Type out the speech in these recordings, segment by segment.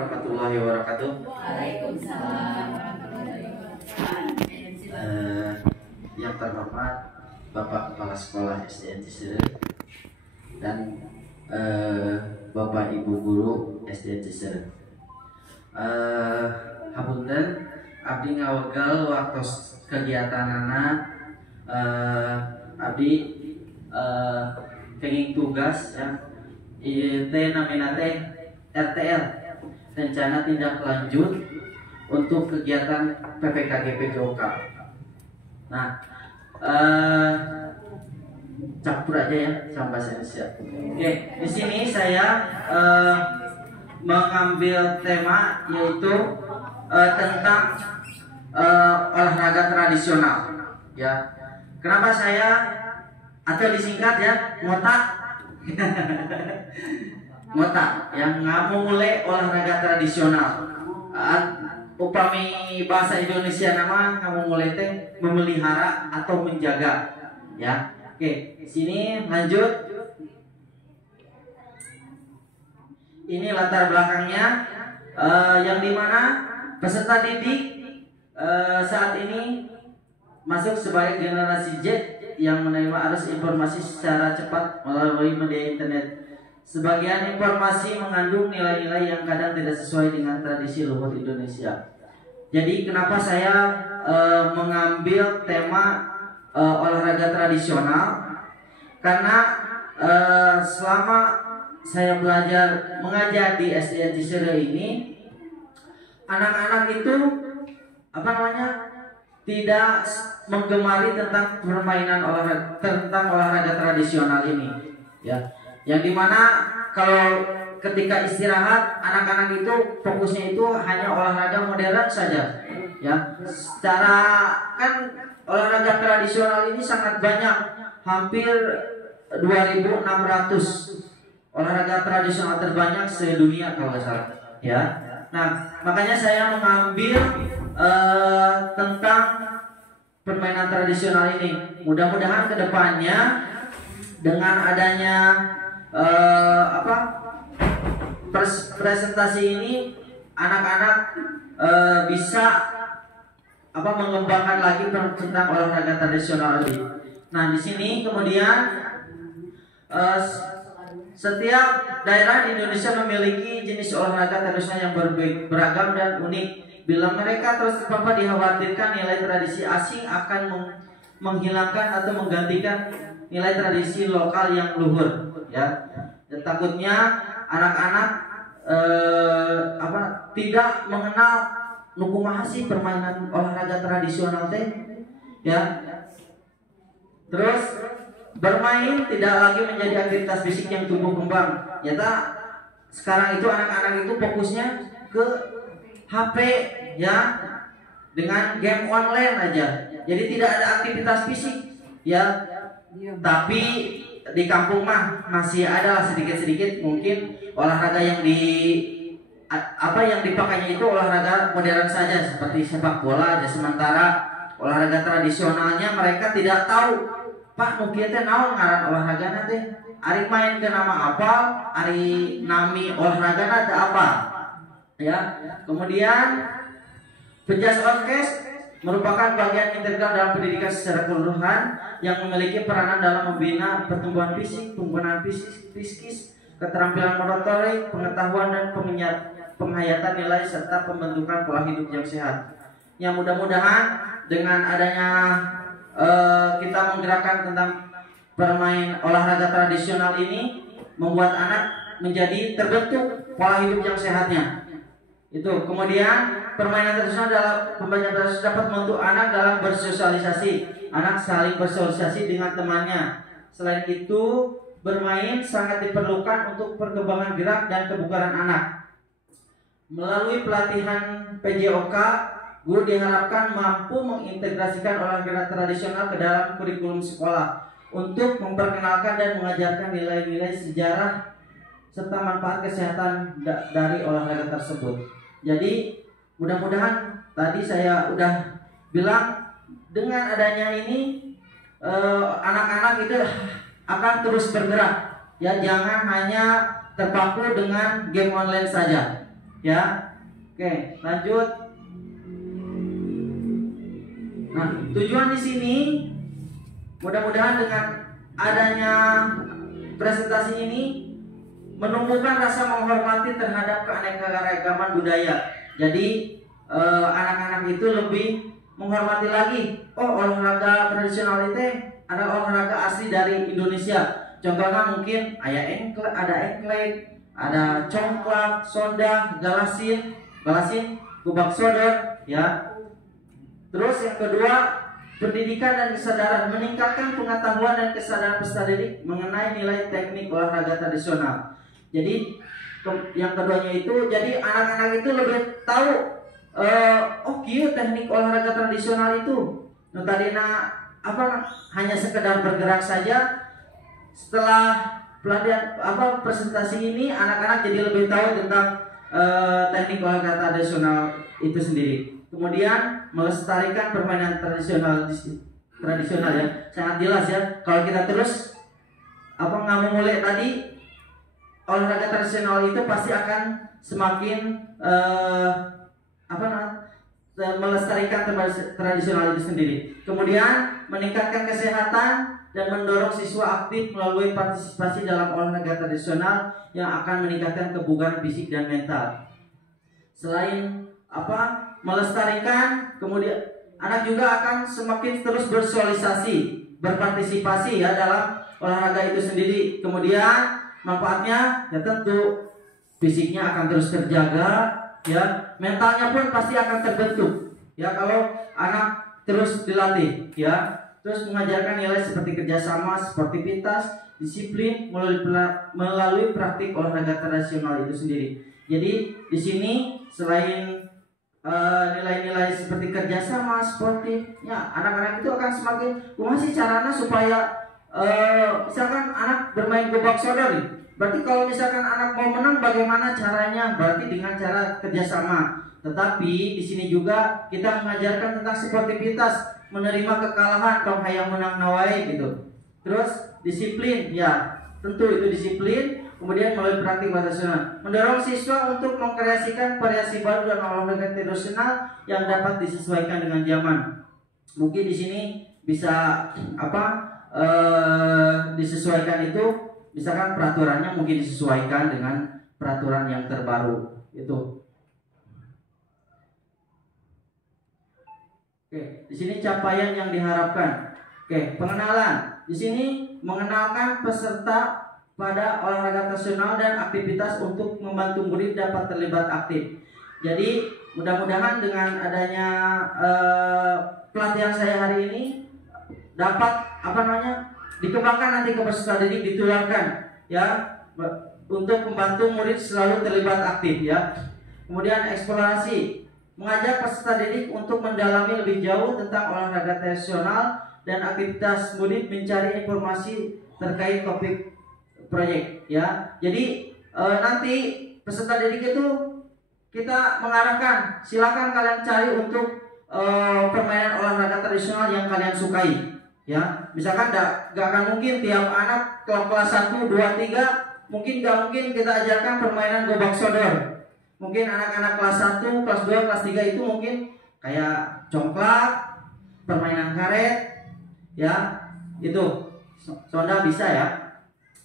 Warahmatullahi wabarakatuh. Waalaikumsalam warahmatullahi wabarakatuh. Yang terhormat Bapak Kepala Sekolah SDN Cisereuk dan Bapak Ibu Guru SDN Cisereuk. Hapunten abdi ngawegal waktos kegiatanana abdi kenging tugas ya. Ieu teh namina teh RTL, rencana tindak lanjut untuk kegiatan PPKG PJOK. Nah, campur aja ya sama bahasa Indonesia. Oke, di sini saya mengambil tema yaitu tentang olahraga tradisional. Ya, kenapa saya atau disingkat ya ngotak? Ngotak yang ngamule olahraga tradisional. Upami bahasa Indonesia nama ngamule teh memelihara atau menjaga ya. Oke, sini lanjut. Ini latar belakangnya yang dimana peserta didik saat ini masuk sebagai generasi Z yang menerima arus informasi secara cepat melalui media internet. Sebagian informasi mengandung nilai-nilai yang kadang tidak sesuai dengan tradisi luhur Indonesia. Jadi kenapa saya mengambil tema olahraga tradisional? Karena selama saya mengajar di SDN Cisereuk ini, anak-anak itu tidak menggemari tentang permainan olahraga tradisional ini, ya. Yang dimana kalau ketika istirahat anak-anak itu fokusnya itu hanya olahraga modern saja, ya. Secara kan olahraga tradisional ini sangat banyak, hampir 2.600 olahraga tradisional terbanyak sedunia kalau nggak salah, ya. Nah, makanya saya mengambil tentang permainan tradisional ini. Mudah-mudahan kedepannya dengan adanya presentasi ini anak-anak bisa mengembangkan lagi tentang olahraga tradisional ini. Nah, di sini kemudian setiap daerah di Indonesia memiliki jenis olahraga tradisional yang beragam dan unik. Bila mereka terus terpapar, dikhawatirkan nilai tradisi asing akan menghilangkan atau menggantikan nilai tradisi lokal yang luhur, ya. Dan takutnya anak-anak tidak mengenal nukumaha sih permainan olahraga tradisional teh, ya. Terus bermain tidak lagi menjadi aktivitas fisik yang tumbuh kembang. Nyata sekarang itu anak-anak itu fokusnya ke HP, ya, dengan game online aja. Jadi tidak ada aktivitas fisik, ya. Tapi di kampung mah masih ada sedikit-sedikit mungkin olahraga yang dipakainya itu olahraga modern saja seperti sepak bola aja. Sementara olahraga tradisionalnya mereka tidak tahu, Pak mungkin teh naon ngaran olahraga teh, ari main ke nama apa, ari nami olahraga teh apa, ya. Kemudian penjas orkes merupakan bagian integral dalam pendidikan secara keseluruhan yang memiliki peranan dalam membina pertumbuhan fisik, penggunaan psikis, keterampilan motorik, pengetahuan dan penghayatan nilai serta pembentukan pola hidup yang sehat. Yang mudah-mudahan dengan adanya kita menggerakkan tentang olahraga tradisional ini membuat anak menjadi terbentuk pola hidup yang sehatnya. Itu kemudian permainan tradisional dapat membantu anak dalam bersosialisasi. Anak saling bersosialisasi dengan temannya. Selain itu, bermain sangat diperlukan untuk perkembangan gerak dan kebugaran anak. Melalui pelatihan PJOK, guru diharapkan mampu mengintegrasikan olahraga tradisional ke dalam kurikulum sekolah untuk memperkenalkan dan mengajarkan nilai-nilai sejarah serta manfaat kesehatan dari olahraga tersebut. Jadi mudah-mudahan tadi saya udah bilang dengan adanya ini anak-anak itu akan terus bergerak, ya, jangan hanya terpaku dengan game online saja. ya. Oke, lanjut. Nah, tujuan di sini mudah-mudahan dengan adanya presentasi ini menumbuhkan rasa menghormati terhadap keanekaragaman budaya. Jadi anak-anak itu lebih menghormati lagi. Oh, olahraga tradisional itu adalah olahraga asli dari Indonesia. Contohnya mungkin ada engklek, ada congklak, sonda, galasin, kubak sodor, ya. Terus yang kedua, pendidikan dan kesadaran, meningkatkan pengetahuan dan kesadaran peserta didik mengenai nilai teknik olahraga tradisional. Jadi yang keduanya itu, jadi anak-anak itu lebih tahu, oh kieu teknik olahraga tradisional itu. Nah, tadina hanya sekedar bergerak saja. Setelah pelatihan presentasi ini, anak-anak jadi lebih tahu tentang teknik olahraga tradisional itu sendiri. Kemudian melestarikan permainan tradisional ya, sangat jelas ya. Kalau kita terus nggak mulai tadi, olahraga tradisional itu pasti akan semakin melestarikan tradisional itu sendiri. Kemudian meningkatkan kesehatan dan mendorong siswa aktif melalui partisipasi dalam olahraga tradisional yang akan meningkatkan kebugaran fisik dan mental. Selain melestarikan, kemudian anak juga akan semakin terus bersosialisasi, berpartisipasi ya dalam olahraga itu sendiri. Kemudian manfaatnya ya tentu fisiknya akan terus terjaga, ya, mentalnya pun pasti akan terbentuk. Ya, kalau anak terus dilatih, ya, terus mengajarkan nilai seperti kerjasama, sportivitas, disiplin melalui praktik olahraga tradisional itu sendiri. Jadi di sini selain nilai-nilai seperti kerjasama, sportif, ya anak-anak itu akan semakin masih caranya supaya misalkan anak bermain gobak sodor nih. Berarti kalau misalkan anak mau menang bagaimana caranya? Berarti dengan cara kerjasama. Tetapi di sini juga kita mengajarkan tentang sportivitas, menerima kekalahan, tong hayang menang nawai gitu. Terus disiplin, ya tentu itu disiplin. Kemudian melalui praktik tradisional, mendorong siswa untuk mengkreasikan variasi baru dan olahraga tradisional yang dapat disesuaikan dengan zaman. Mungkin di sini bisa disesuaikan itu, misalkan peraturannya mungkin disesuaikan dengan peraturan yang terbaru itu. Oke, di sini capaian yang diharapkan. Oke, pengenalan. Di sini mengenalkan peserta pada olahraga tradisional dan aktivitas untuk membantu murid dapat terlibat aktif. Jadi mudah-mudahan dengan adanya pelatihan saya hari ini dapat dikembangkan nanti ke peserta didik, ditularkan ya untuk membantu murid selalu terlibat aktif ya. Kemudian eksplorasi, mengajak peserta didik untuk mendalami lebih jauh tentang olahraga tradisional dan aktivitas murid mencari informasi terkait topik proyek ya. Jadi nanti peserta didik itu kita mengarahkan, silakan kalian cari untuk permainan olahraga tradisional yang kalian sukai ya. Misalkan gak akan mungkin tiap anak kelas 1, 2, 3 mungkin kita ajarkan permainan gobak sodor. Mungkin anak-anak kelas 1, kelas 2, kelas 3 itu mungkin kayak congklak, permainan karet ya, itu sonda bisa ya.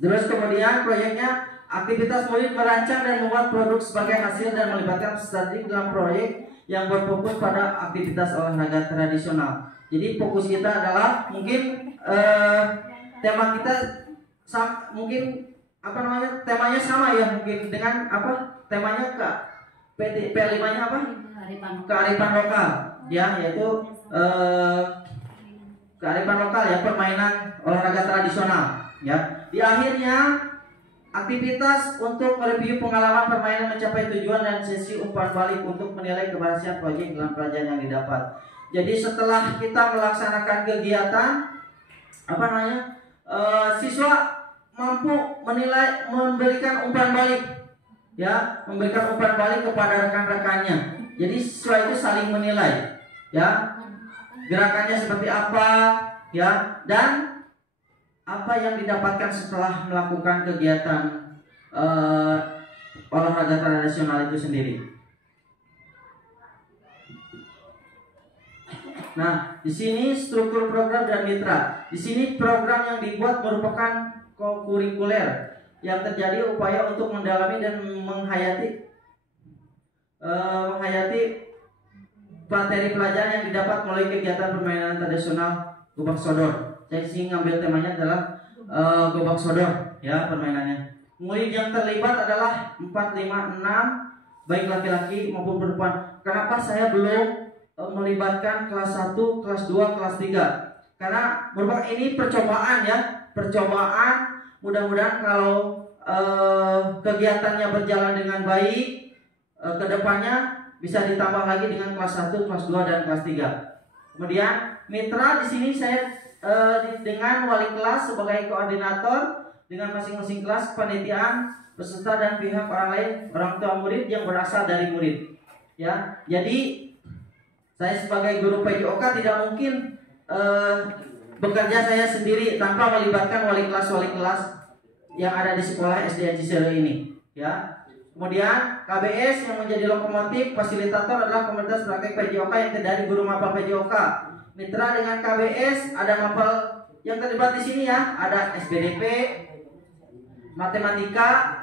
Terus kemudian proyeknya aktivitas murid merancang dan membuat produk sebagai hasil dan melibatkan peserta didik dalam proyek yang berfokus pada aktivitas olahraga tradisional. Jadi fokus kita adalah mungkin tema kita mungkin temanya sama ya, mungkin dengan temanya P5-nya kearifan lokal ya, yaitu kearifan lokal ya, permainan olahraga tradisional ya. Di akhirnya aktivitas untuk mereview pengalaman permainan mencapai tujuan dan sesi umpan balik untuk menilai keberhasilan proyek dalam pelajaran yang didapat. Jadi setelah kita melaksanakan kegiatan siswa mampu menilai, memberikan umpan balik ya, memberikan umpan balik kepada rekan-rekannya. Jadi siswa itu saling menilai ya, gerakannya seperti apa ya, dan apa yang didapatkan setelah melakukan kegiatan olahraga tradisional itu sendiri. Nah, di sini struktur program dan mitra. Di sini program yang dibuat merupakan kokurikuler yang terjadi upaya untuk mendalami dan menghayati materi pelajaran yang didapat melalui kegiatan permainan tradisional Gobak Sodor. Saya sih ngambil temanya adalah Gobak Sodor ya permainannya. Murid yang terlibat adalah 4, 5, 6 baik laki-laki maupun perempuan. Kenapa saya belum melibatkan kelas 1, kelas 2, kelas 3? Karena merupakan ini percobaan ya, percobaan. Mudah-mudahan kalau kegiatannya berjalan dengan baik, kedepannya bisa ditambah lagi dengan kelas 1, kelas 2, dan kelas 3. Kemudian mitra di sini saya dengan wali kelas sebagai koordinator, dengan masing-masing kelas, panitiaan, peserta dan pihak orang lain, orang tua murid yang berasal dari murid. Ya, jadi saya sebagai guru PJOK tidak mungkin bekerja saya sendiri tanpa melibatkan wali kelas yang ada di sekolah SD Cisere ini. Ya. Kemudian KBS yang menjadi lokomotif fasilitator adalah komunitas praktek PJOK yang terdiri guru mapel PJOK. Mitra dengan KBS ada mapel yang terlibat di sini ya, ada SBDP, matematika,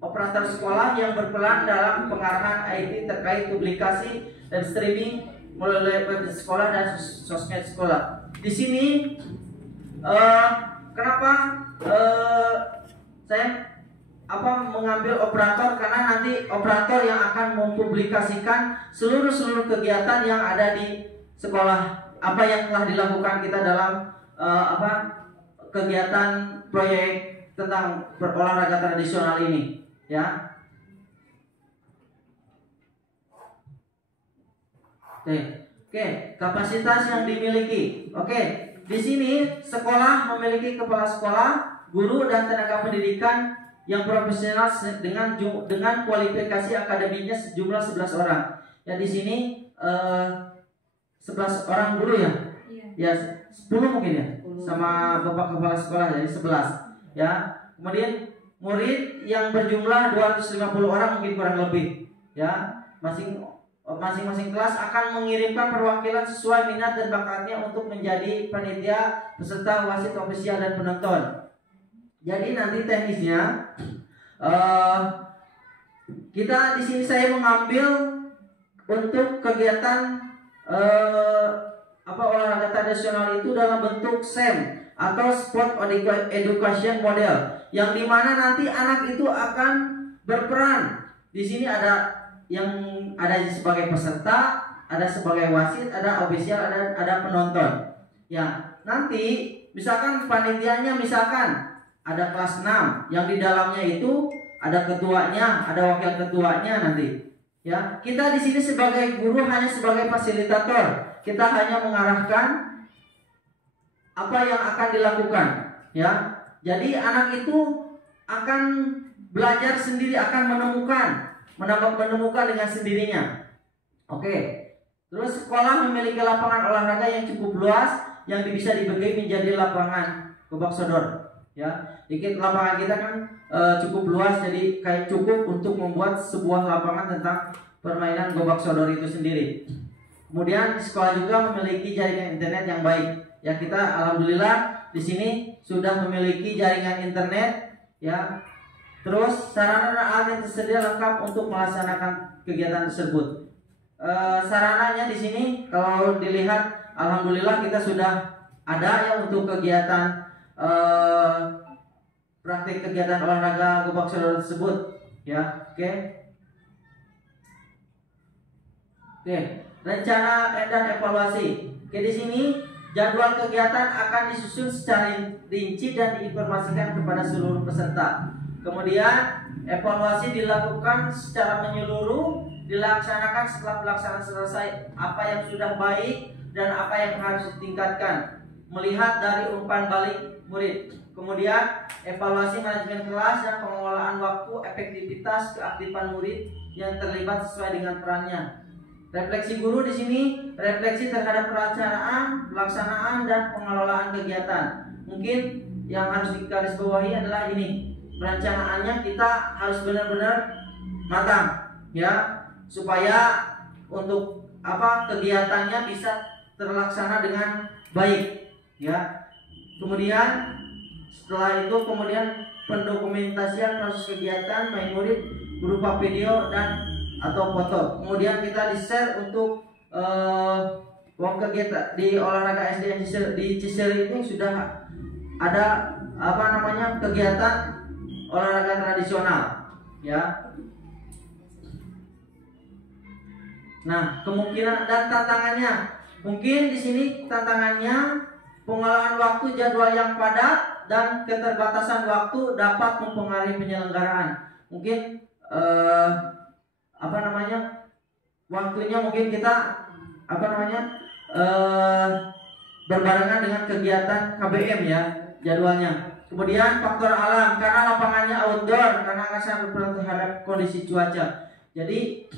operator sekolah yang berperan dalam pengarahan IT terkait publikasi dan streaming melalui web sekolah dan sosmed sekolah. Di sini kenapa saya mengambil operator, karena nanti operator yang akan mempublikasikan seluruh kegiatan yang ada di sekolah, apa yang telah dilakukan kita dalam kegiatan proyek tentang berolahraga tradisional ini, ya. Oke, kapasitas yang dimiliki. Oke, di sini sekolah memiliki kepala sekolah, guru dan tenaga pendidikan yang profesional dengan kualifikasi akademiknya sejumlah 11 orang. Ya di sini 11 orang guru ya. Ya 10 mungkin ya. Sama Bapak kepala sekolah jadi 11. Ya, kemudian murid yang berjumlah 250 orang mungkin kurang lebih. Ya, masing-masing kelas akan mengirimkan perwakilan sesuai minat dan bakatnya untuk menjadi panitia, peserta, wasit, ofisial dan penonton. Jadi nanti teknisnya kita di sini saya mengambil untuk kegiatan olahraga tradisional itu dalam bentuk SEM atau Sport Education Model, yang dimana nanti anak itu akan berperan. Di sini ada yang ada sebagai peserta, ada sebagai wasit, ada ofisial, ada penonton. Ya, nanti misalkan panitianya misalkan ada kelas 6 yang di dalamnya itu ada ketuanya, ada wakil ketuanya nanti. Ya, kita di sini sebagai guru hanya sebagai fasilitator. Kita hanya mengarahkan apa yang akan dilakukan, ya. Jadi anak itu akan belajar sendiri, akan menemukan dengan sendirinya. Oke. Terus sekolah memiliki lapangan olahraga yang cukup luas yang bisa dibagi menjadi lapangan Gobak Sodor. Ya, dikit lapangan kita kan cukup luas, jadi kayak cukup untuk membuat sebuah lapangan tentang permainan Gobak Sodor itu sendiri. Kemudian di sekolah juga memiliki jaringan internet yang baik. Ya, kita alhamdulillah di sini sudah memiliki jaringan internet, ya. Terus sarana dan alat yang tersedia lengkap untuk melaksanakan kegiatan tersebut. Sarananya di sini kalau dilihat alhamdulillah kita sudah ada ya untuk kegiatan praktik kegiatan olahraga Gobak Sodor tersebut, ya. Oke, rencana dan evaluasi. Oke, di sini jadwal kegiatan akan disusun secara rinci dan diinformasikan kepada seluruh peserta. Kemudian evaluasi dilakukan secara menyeluruh, dilaksanakan setelah pelaksanaan selesai apa yang sudah baik dan apa yang harus ditingkatkan, melihat dari umpan balik murid. Kemudian evaluasi manajemen kelas dan pengelolaan waktu, efektivitas, keaktifan murid yang terlibat sesuai dengan perannya. Refleksi guru di sini refleksi terhadap perencanaan, pelaksanaan dan pengelolaan kegiatan. Mungkin yang harus digarisbawahi adalah ini, perencanaannya kita harus benar-benar matang ya, supaya untuk kegiatannya bisa terlaksana dengan baik ya. Kemudian setelah itu pendokumentasian proses kegiatan main murid berupa video dan atau foto. Kemudian kita di-share untuk kegiatan di olahraga SD di Ciseri ini sudah ada kegiatan olahraga tradisional ya. Nah, kemungkinan dan tantangannya, mungkin di sini tantangannya pengolahan waktu, jadwal yang padat dan keterbatasan waktu dapat mempengaruhi penyelenggaraan. Mungkin waktunya mungkin kita berbarengan dengan kegiatan KBM ya jadwalnya. Kemudian faktor alam, karena lapangannya outdoor, karena akan sangat berpengaruh terhadap kondisi cuaca. Jadi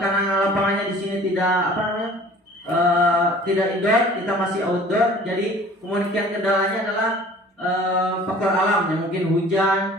karena lapangannya di sini tidak indoor, kita masih outdoor. Jadi kemungkinan kendalanya adalah faktor alam yang mungkin hujan,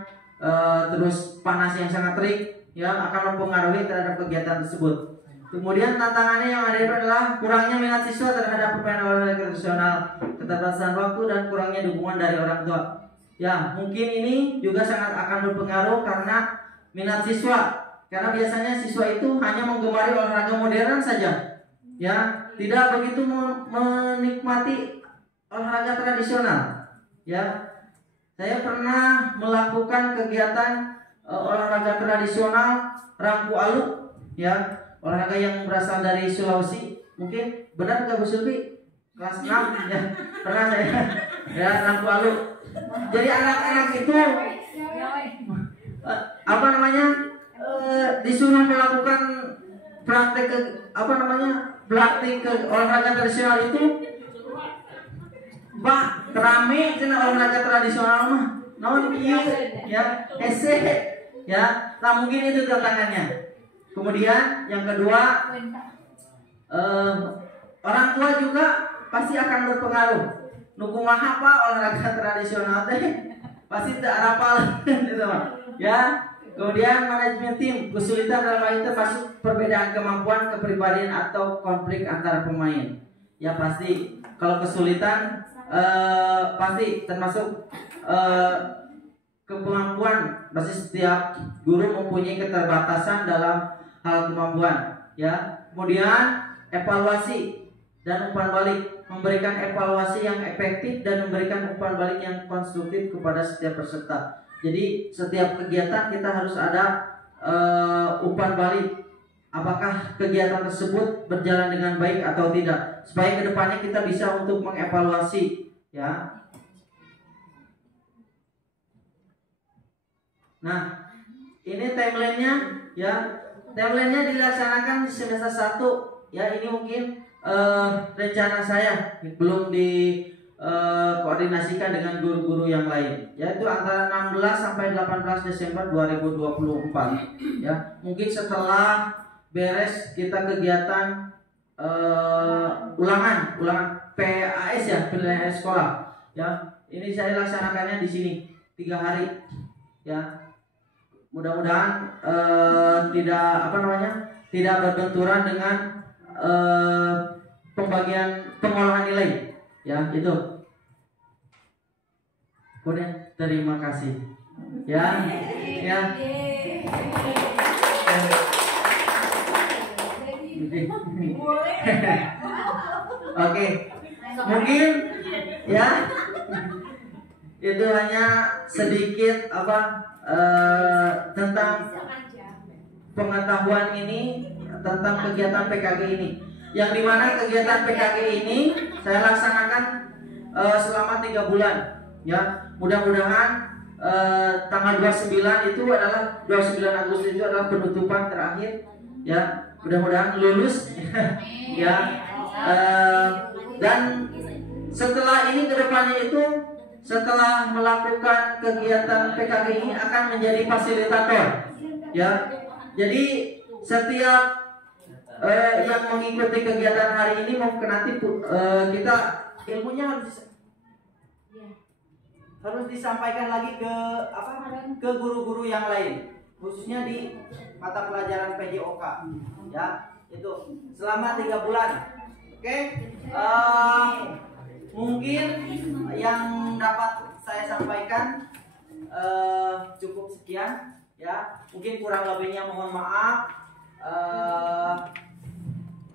terus panas yang sangat terik ya akan mempengaruhi terhadap kegiatan tersebut. Kemudian tantangannya yang ada adalah kurangnya minat siswa terhadap permainan olahraga tradisional, keterbatasan waktu dan kurangnya dukungan dari orang tua. Ya, mungkin ini juga sangat akan berpengaruh karena minat siswa. Karena biasanya siswa itu hanya menggemari olahraga modern saja. Ya, tidak begitu menikmati olahraga tradisional. Ya. Saya pernah melakukan kegiatan olahraga tradisional Rangku Aluk ya. Olahraga yang berasal dari Sulawesi. Mungkin benar nggak Bu Sulfi? Kelas 6 ya. Pernah saya ya Rangku Aluk. Jadi anak-anak itu disuruh melakukan praktek olahraga tradisional itu. Pak, rame cina olahraga tradisional mah. Naon ieu ya, hese ya. Nah, mungkin itu tantangannya. Kemudian yang kedua, orang tua juga pasti akan berpengaruh. Nu kumaha Pak olahraga tradisional teh pasti tak hafal gitu ya. Kemudian manajemen tim, kesulitan dalam hal itu masuk perbedaan kemampuan, kepribadian atau konflik antara pemain. Ya pasti kalau kesulitan pasti termasuk kemampuan. Pasti setiap guru mempunyai keterbatasan dalam hal kemampuan ya. Kemudian evaluasi dan umpan balik, memberikan evaluasi yang efektif dan memberikan umpan balik yang konstruktif kepada setiap peserta. Jadi setiap kegiatan kita harus ada umpan balik, apakah kegiatan tersebut berjalan dengan baik atau tidak, supaya kedepannya kita bisa untuk mengevaluasi ya. Nah, ini timelinenya ya. Timelinenya dilaksanakan di semester 1 ya. Ini mungkin rencana saya belum koordinasikan dengan guru-guru yang lain, yaitu antara 16 sampai 18 Desember 2024 ya. Mungkin setelah beres kita kegiatan ulangan PAS ya, penilaian sekolah ya. Ini saya laksanakannya di sini 3 hari ya. Mudah-mudahan tidak berbenturan dengan pengolahan nilai ya. Itu kemudian terima kasih ya. Oke, mungkin ya itu hanya sedikit tentang pengetahuan ini tentang kegiatan PKG ini, yang dimana kegiatan PKG ini saya laksanakan selama 3 bulan ya. Mudah-mudahan tanggal 29 itu adalah 29 Agustus itu adalah penutupan terakhir ya. Mudah-mudahan lulus ya. Dan setelah ini kedepannya itu, setelah melakukan kegiatan PKG ini akan menjadi fasilitator ya. Jadi setiap yang mengikuti kegiatan hari ini mungkin nanti kita ilmunya harus disampaikan lagi ke guru-guru yang lain khususnya di mata pelajaran PJOK ya, itu selama 3 bulan. Oke, mungkin yang dapat saya sampaikan cukup sekian ya, mungkin kurang lebihnya mohon maaf.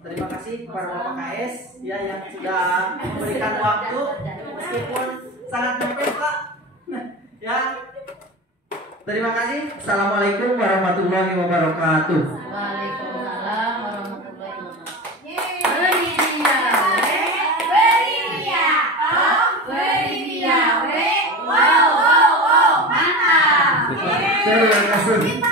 Terima kasih kepada Bapak KS ya yang sudah memberikan waktu meskipun sangat mepet Pak ya. Terima kasih. Assalamualaikum warahmatullahi wabarakatuh. Waalaikumsalam warahmatullahi wabarakatuh. Terima kasih.